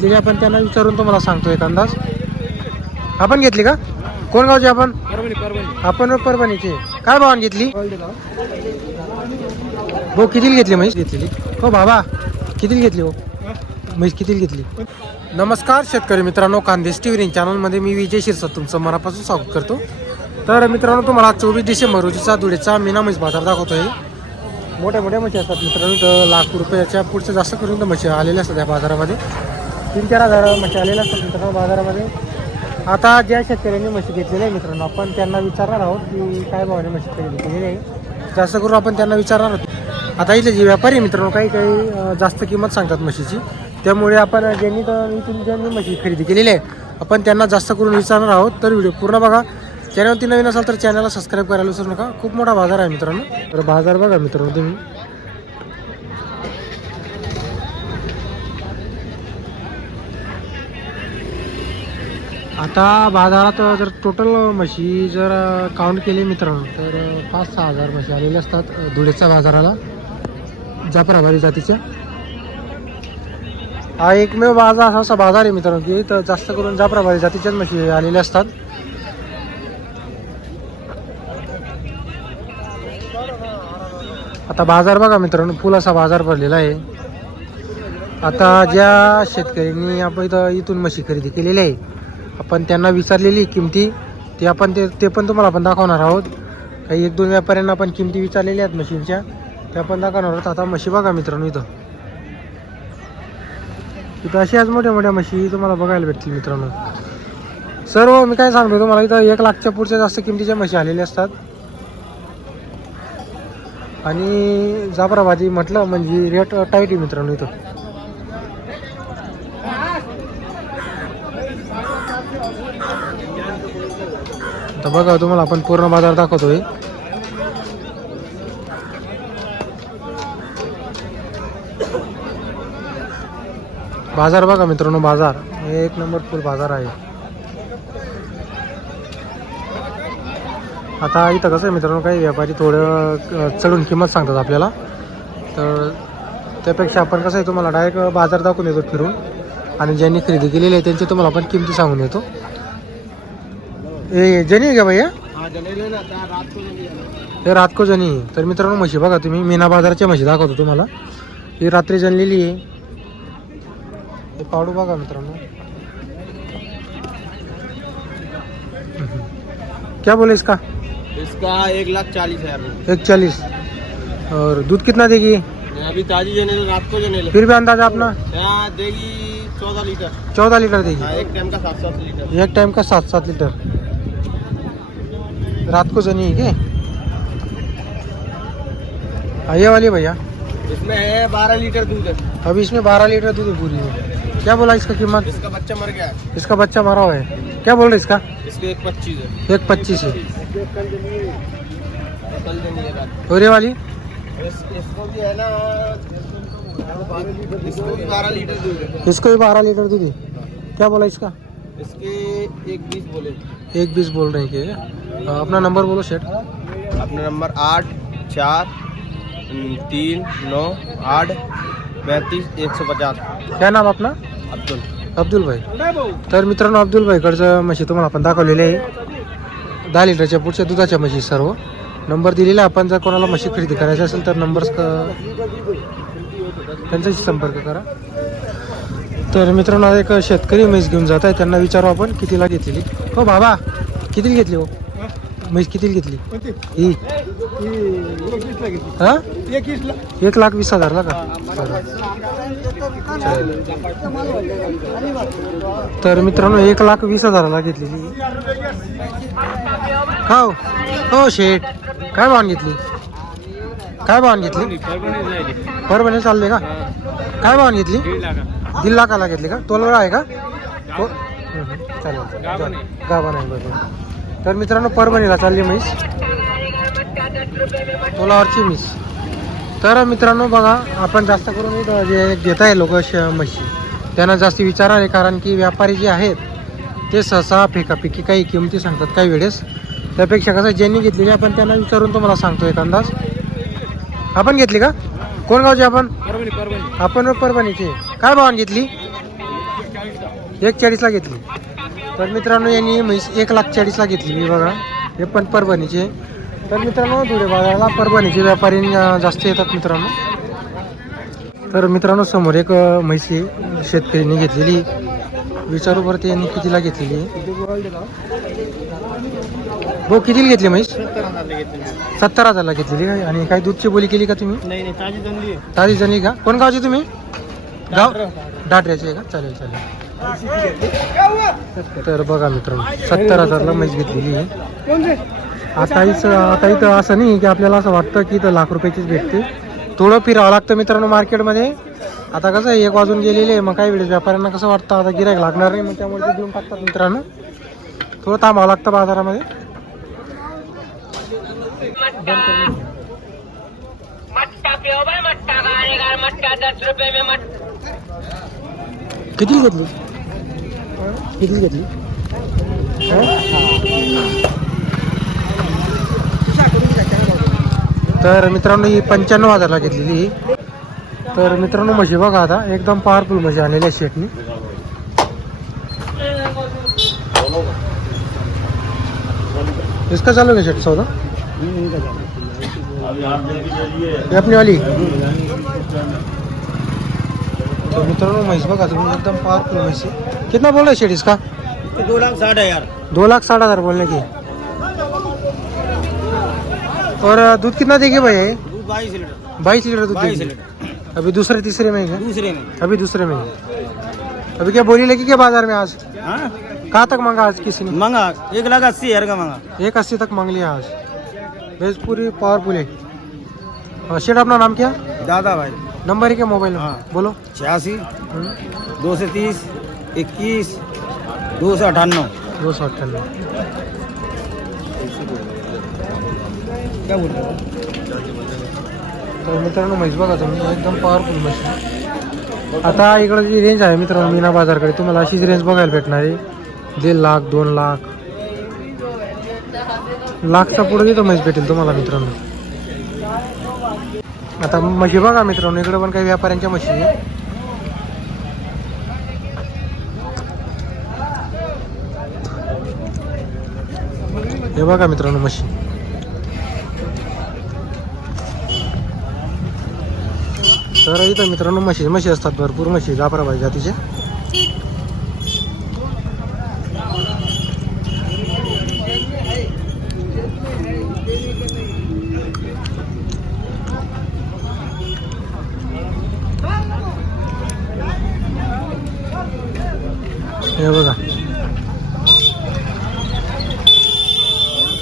दिली आपण त्यांना विचारून तुम्हाला सांगतो एक अंदाज. आपण घेतली का? कोण गावचे आपण? आपण परभणीचे. काय भावान घेतली? हो कितीला घेतली म्हैस? घेतलेली. हो बाबा कितीला घेतली हो? म्हैस कितीला घेतली? नमस्कार शेतकरी मित्रांनो खानदेश टी व्ही चॅनलमध्ये मी विजय शिरसाट तुमचं मनापासून स्वागत करतो. तर मित्रांनो तुम्हाला चोवीस डिसेंबर रोजीचा धुळेचा मीना म्हैस बाजार दाखवतोय. मोठ्या मोठ्या म्हशी असतात मित्रांनो. इथं लाख रुपयाच्या पुढच्या जास्त करून म्हशी आलेल्या असतात या बाजारामध्ये. तीन चार हजार म्हशी आलेल्या असतात मित्रांनो बाजारामध्ये. आता ज्या शेतकऱ्यांनी म्हशी घेतलेल्या आहे मित्रांनो आपण त्यांना विचारणार आहोत की काय भावाने म्हशी खरेदी केलेली आहे. जास्त करून आपण त्यांना विचारणार आहोत. आता इथले जे व्यापारी आहे मित्रांनो काही काही जास्त किंमत सांगतात म्हशीची. त्यामुळे आपण ज्यांनी इथून ज्यांनी म्हशी खरेदी केलेली आहे आपण त्यांना जास्त करून विचारणार आहोत. तर व्हिडिओ पूर्ण बघा. चॅनलवरती नवीन असाल तर चॅनलला सबस्क्राईब करायला विसरू नका. खूप मोठा बाजार आहे मित्रांनो. तर बाजार बघा मित्रांनो तुम्ही. आता बाजारात जर टोटल म्हशी जर काउंट केली मित्रांनो तर पाच सहा हजार म्हशी आलेल्या असतात धुळेच्या बाजाराला जाफराबारी जातीच्या. हा एकमेव बाजार असा बाजार आहे मित्रांनो की इथं जास्त करून जाफराबारी जातीच्याच म्हशी आलेल्या असतात. आता बाजार बघा मित्रांनो फुल असा बाजार भरलेला आहे. आता ज्या शेतकऱ्यांनी आपण इथं इथून म्हशी खरेदी केलेली आहे आपण त्यांना विचारलेली किमती ते आपण ते ते पण तुम्हाला आपण दाखवणार आहोत. काही एक दोन व्यापाऱ्यांना आपण किमती विचारलेल्या आहेत मशीनच्या त्या पण दाखवणार आहोत. आता म्हशी बघा मित्रांनो इथं. इथं अशाच मोठ्या मोठ्या म्हशी तुम्हाला बघायला भेटतील मित्रांनो. सर्व मी काय सांगतो तुम्हाला इथं एक लाखच्या पुढच्या जास्त किमतीच्या म्हशी आलेल्या असतात. आणि जाफराबादी म्हटलं म्हणजे रेट टाईट आहे मित्रांनो इथं. आता बघा तुम्हाला आपण पूर्ण बाजार दाखवतोय. बाजार बघा मित्रांनो बाजार. एक नंबर फुल बाजार आहे. आता इथं कसं आहे मित्रांनो काही व्यापारी थोडं चढून किंमत सांगतात आपल्याला. तर त्यापेक्षा आपण कसं आहे तुम्हाला डायरेक्ट बाजार दाखवून येतो फिरून. आणि ज्यांनी खरेदी केलेली आहे त्यांची तुम्हाला आपण किमती सांगून येतो. ए जनी का भैया? हा जनेले ना त्या रात को जनेले ना. हे रात को जनी तर मित्रांनो म्हशी बघा तुम्ही. मीना बाजाराच्या म्हशी दाखवतो तुम्हाला. ही रात्री जनलेली आहे. हे पावडू बघा मित्रांनो. क्या बोले इसका? इसका एक लाख चालीस हज़ार एक चालीस. और दूध कितना देगी? अभी ताजी जनेले रात को जनेले। फिर भी अंदाज़ा अपना? देगी। चौदह लीटर। चौदह लीटर देगी? हाँ एक टाइम का सात सात लीटर। एक टाइम का सात सात लीटर। रात को जनी है क्या? हाँ, ये वाली भैया। इसमें है बारह लीटर दूध। है अभी इसमें बारह लीटर दूध है पूरी में क्या बोला इसका कीमत? इसका बच्चा मर गया। है इसका बच्चा मरा हुआ है। क्या बोल रहे इसका? इसके एक पच्चीस है। एक पच्चीस है। है और ये वाली? इस, इसको भी है ना इसको भी बारह लीटर दूध है इसको भी बारह लीटर दूध है क्या बोला इसका? इसके एक बीस बोले। एक बीस बोल रहे हैं कि अपना नंबर बोलो सेठ। अपना नंबर आठ चार तीन नौ आठ पैंतीस एक सौ पचास। क्या नाम अपना? अब्दुल। अब्दुल भाई। तर मित्रांनो अब्दुल भाईकडचं म्हशी तुम्हाला आपण दाखवलेले आहे. दहा लिटरच्या पुढच्या दुधाच्या म्हशी सर्व. नंबर दिलेला. आपण जर कोणाला म्हशी खरेदी करायची असेल तर नंबर त्यांच्याशी संपर्क करा. तर मित्रांनो एक शेतकरी म्हैस घेऊन जात आहे. त्यांना विचारू आपण कितीला घेतलेली. हो बाबा कितीला घेतली हो? म्हैस कितीला घेतली? ही. हा? एक लाख वीस हजारला का. तर मित्रांनो एक लाख वीस हजाराला घेतलेली हो. हो. शेठ. काय भावान घेतली? काय भावान घेतली? परभणी चालले का? काय भावान घेतली? दीड लाखाला घेतली का? तोलवडा आहे का? हो चालेल गाभा नाही बरोबर. तर मित्रांनो परभणीला चालली म्हैस. तोलावरची म्हैस. तर मित्रांनो बघा आपण जास्त करून जे घेत आहे लोक म्हशी त्यांना जास्त विचारा आहे कारण की व्यापारी जे आहेत ते सहसा फेकाफेकी काही किमती सांगतात काही वेळेस. त्यापेक्षा कसं ज्यांनी घेतलेली आपण त्यांना विचारून तुम्हाला सांगतो एक अंदाज. आपण घेतली का? कोण गावचे आपण? आपण परभणीचे. काय भावान घेतली? एक चाळीसला घेतली. तर मित्रांनो यांनी म्हैस एक लाख चाळीसला घेतली मी बघा. हे पण परभणीचे. तर मित्रांनो धुळे बाजाराला परभणीचे व्यापारी जास्त येतात मित्रांनो. तर मित्रांनो समोर एक म्हैस आहे शेतकऱ्यांनी घेतलेली. विचारू परत यांनी कितीला घेतलेली आहे? हो कितीला घेतली म्हैस? सत्तर हजारला घेतलेली का आणि काही दूधची बोली केली का तुम्ही? नाही नाही ताजी जणी का? कोण गावचे तुम्ही? गाव दाटऱ्याचे आहे का? चालेल चालेल. तर बघा मित्रांनो सत्तर हजारला म्हैस घेतलेली आहे. आता इथं आता इथं असं नाही की आपल्याला असं वाटतं की इथं लाख रुपयाचीच भेटते थोडं फिरावं लागतं मित्रांनो मार्केटमध्ये. आता कसं एक वाजून गेलेले आहे मग काही वेळेस व्यापाऱ्यांना कसं वाटतं आता गिरायक लागणार नाही मग त्यामुळे ते देऊन टाकतात मित्रांनो. थोडं थांबावं लागतं बाजारामध्ये. किती घेतली? किती घेतली? तर मित्रांनो ही पंच्याण्णव हजारला घेतलेली ही. तर मित्रांनो म्हशी बघा आता एकदम पॉवरफुल म्हशी आलेल्या आहे शेटनी. इसका चालू है शेट सौदा? ये अपनी वाली. तो मित्रांनो म्हैस बघा तुम्ही एकदम पॉवरफुल म्हैस कितना बोल रहे शेट इसका? दो लाख साठ हज़ार. दो लाख साठ हज़ार बोलने की. और दूध कितना देगी भैया बाईस लीटर। बाईस लीटर दूध देगी। लीटर। अभी दूसरे तीसरे में दूसरे में। अभी दूसरे में अभी क्या बोली लगी क्या बाज़ार में आज? हाँ? कहाँ तक मांगा आज किसी ने? मंगा। एक लाख अस्सी हज़ार का मंगा। एक अस्सी तक मांग लिया आज। भैंस पूरी पावरफुल है शेठ अपना नाम क्या? दादा भाई। नंबर है क्या मोबाइल हाँ। नंबर बोलो। छियासी। हम्म, दो सौ तीस इक्कीस दो सौ अठानवे दो सौ अट्ठानवे। काय बोलतो? तर मित्रांनो म्हैस बघा तुम्ही एकदम पॉवरफुल म्हशी आता इकडं जी रेंज आहे मित्रांनो मीना बाजारकडे तुम्हाला अशीच रेंज बघायला भेटणार आहे. दीड लाख दोन लाख. लाखचा पुढे तिथं म्हैस भेटेल तुम्हाला मित्रांनो. आता म्हशी बघा मित्रांनो इकडे पण काही व्यापाऱ्यांच्या म्हशी आहे. हे बघा मित्रांनो म्हशी. तर इथं मित्रांनो म्हशी म्हशी असतात भरपूर म्हशी जाफराबाई जातीच्या. हे बघा.